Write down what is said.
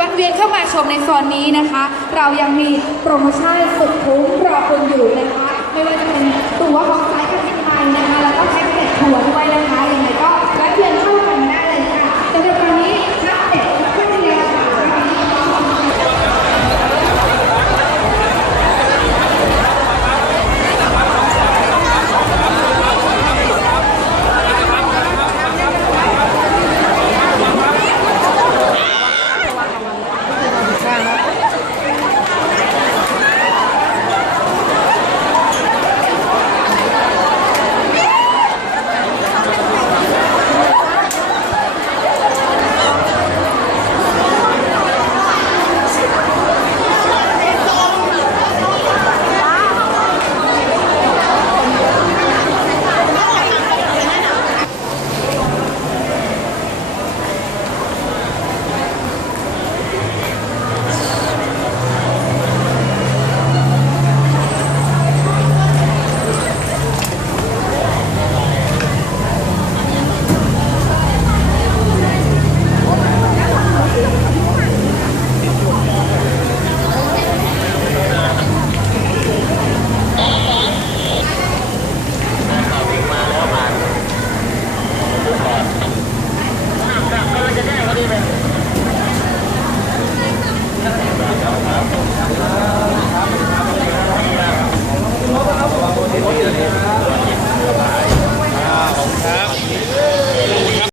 แวะเข้ามาชมในโซนนี้นะคะ เรายังมีโปรโมชั่นสุดคุ้มรอคุณอยู่นะคะ